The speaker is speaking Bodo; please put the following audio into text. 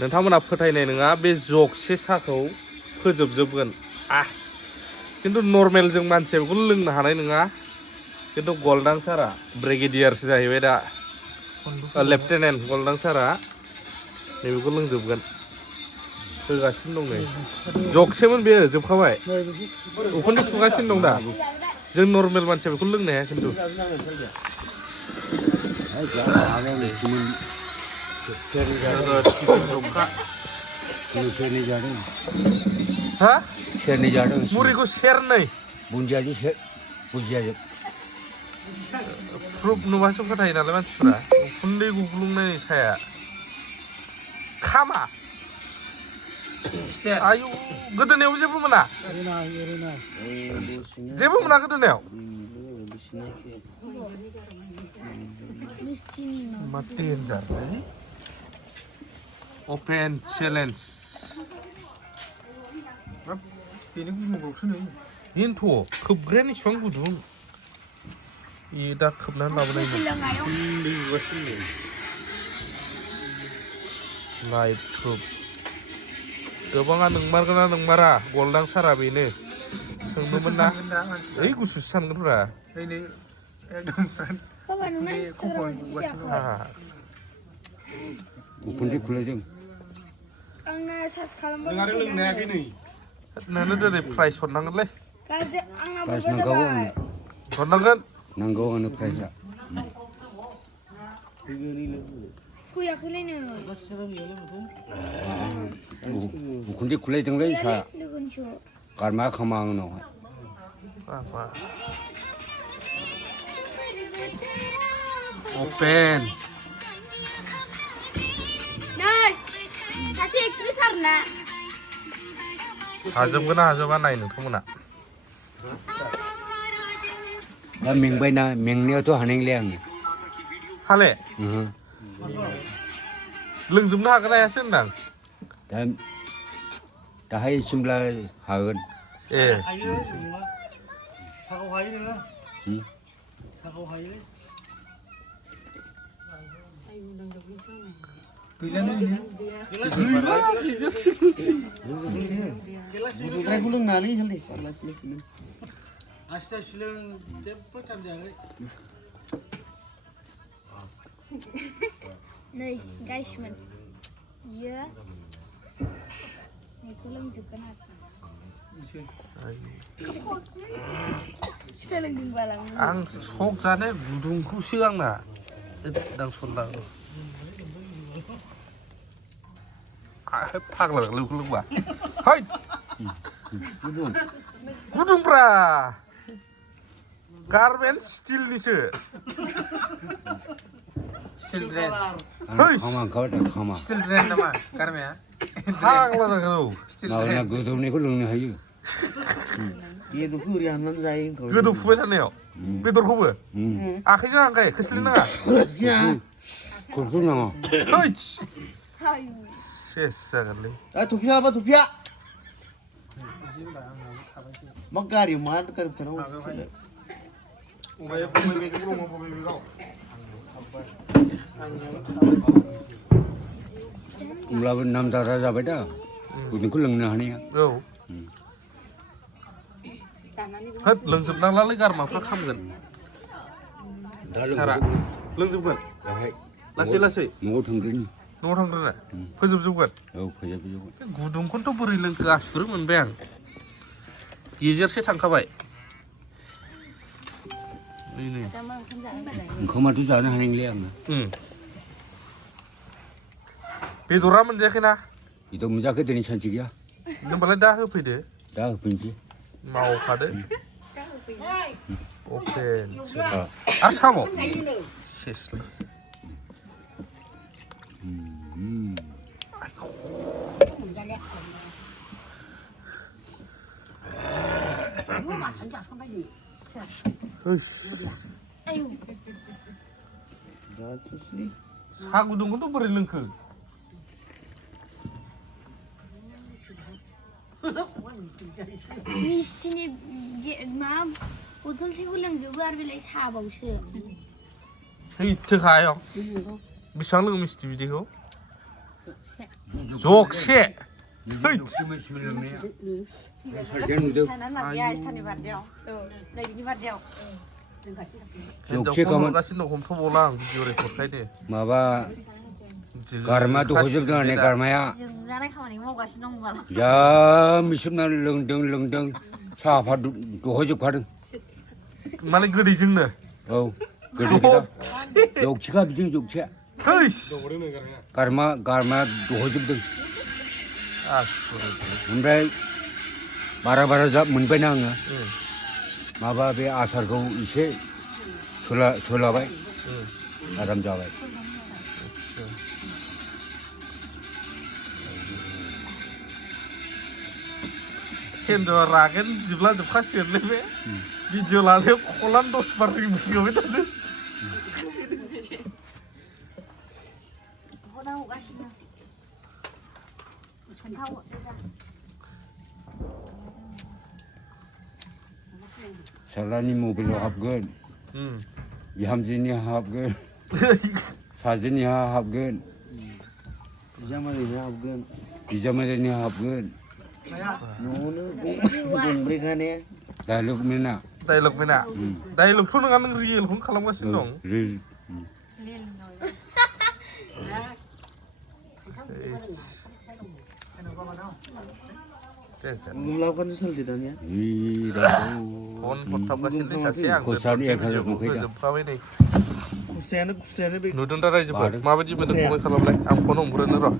नोंथांमोना फोथायनाय नङा बे जगसे साखौ फोजोबजोबगोन खिन्थु नर्मेल जों मानसिया बेखौ लोंनो हानाय नङा खिन्थु गल्डां सारा ब्रिगेडियारसो जाहैबाय दा लेफ्टेनेन्ट गल्डां सारा नैबेखौ लोंजोबगोन होगासिनो दं नै जगसेमोन बेयो जोबखाबाय उखुन्दै खुगासिनो दं दा जों नर्मेल मानसिया बेखौ लोंनो हाया खिन्थु हा सेरनै जादों मुरिखौ सेरनै बुन्दियाजों बुजियाजों प्रुफ नुबासो फोथायो नालाय मानसिफ्रा उखुन्दै गुग्लुंनाय साया खामा आयु गोदोनायाव जेबो मोना जेबो मोना गोदोनायाव मा डेन्जार अपेन चेलेन्ज बेनोथ' खोबग्रायानो इसिबां गुदुं दा खोबनानै लाबोनाय लाइट प्रुफ गोबाङा नोंमारगोना नोंमारा गल्डां सारा बेनो सोंदोंमोन ना ओइ गुसुसो सानगोनफ्रा उखुन्दै खुलायदों नोंनो दिनै प्राइज हरनांगोनलै प्राइज नांगौ हरनांगोन नांगौ आंनो प्राइजआ उखुन्दै खुलायदोंलै सा गारमा खामा आंनावहाय अपेन हाजोबगोन ना हाजोबा नाय नोंथांमोना दा मेंबायना मेंनायावथ' हानायनोलै आङो हाले लोंजोबनो हागोन हायासो होनदां दा दाहायसिमब्ला हागोन ए सागाव हायो नोङो सागाव हायो गुदुंद्रायखौ लोंनानै सालि आसिथा सिलों जेबो टाइम जायाखै नै गाइसमोन बियो बेखौ लोंजोबगोन आं सक जानो गुदुंखौसो आंना दांसनला फाग्ला लोगो लोंबा है गुदुंब्रा गारमेन्ट स्टिलनिसो स्टिल ड्रेन खामा ओंखारबाय दा खामा स्टिल ड्रेन नामा गारमाया फाग्ला जागोन औ माबाना गोदौनायखौ लोंनो हायो बेदरखौ ओरै हाननानै जायो गोदौफुबाय थानायाव बेदरखौबो आखाइजों हांखाय खोस्लिनाङा खुरखुर नाङा सेस जागोनलै थफिया लाबा थफिया मा गारियाव मा गारि थानांगौ होमब्लाबो नामजादा जाबाय दा गुदुंखौ लोंनो हानाया औ होद लोंजोबनांलालै गारमाफ्रा खामगोन सारा लोंजोबगोन लासै लासै न'आव थांग्रोनि न'आव थांग्रोना फोजोबजोबगोन औ फोजोबजोबगोन गुदुंखौनोथ' बोरै लोंखो आसुर मोनबाय आं गेजेरसे थांखाबाय ओंखामाथ' जानो हानाय नंला आङो बेदरा मोनजायाखैना बेदर मोनजायाखै दिनै सानसे गैया होनबालाय दा होफैदो दा होफैनोसै मावखादो अपेन आरो साम' सेसला सा गुदुंखौथ' बोरै लोंखो मिस्टिनि मा बथलसेखौ लोंजोबो आरो बेलाय साबावसो सैथोखा आयं बेसेबां लोङो मिस्टि बिदैखौ जगसे साना लाबोया साननि बारदेयाव नै बिनि बारदेयाव हिनजावखौ हरगासिनो दं हमथ'बावला आं भिडिअ रेकर्ड खायदो माबा गारमा दहजोबदों आने गारमाया जों जानाय खामानि मावगासिनो दं होनबालाय जा मिसुमना लोंदों साहा दहजोबखादों मालाय गोदैजोंनो औ जगसेखा बिजों जगसे गारमा दहजोबदों ओमफ्राय बारा मोनबायना आङो माबा बे आसारखौ एसे सोलाबाय आराम जाबाय हिनजावा रागोन जिब्ला जोबखासिगोनलै बे भिडिअ लानायाव खलान 10 बार रिंगाबाय थादों हना हगासिनो खोन्थाहर सालानि मबाइलाव हाबगोन बिहामजोनि हाबगोन साजोनि हाबगोन बिजामादैनि हाबगोन न'आवनो गंब्रैखाने डाइलग मेना डाइलगथ' नङा नों रियेलखौनो खालामगासिनो दं गुलाबखानो सोलिदो दानिया फन हरथाबगासिनो सासे आं फोजोबखाबाय नै खुस्रायानो बे नुदों दा रायजोफोर माबायदि मोनदों फंबाय खालामलाय आं फन हमग्रोनो र'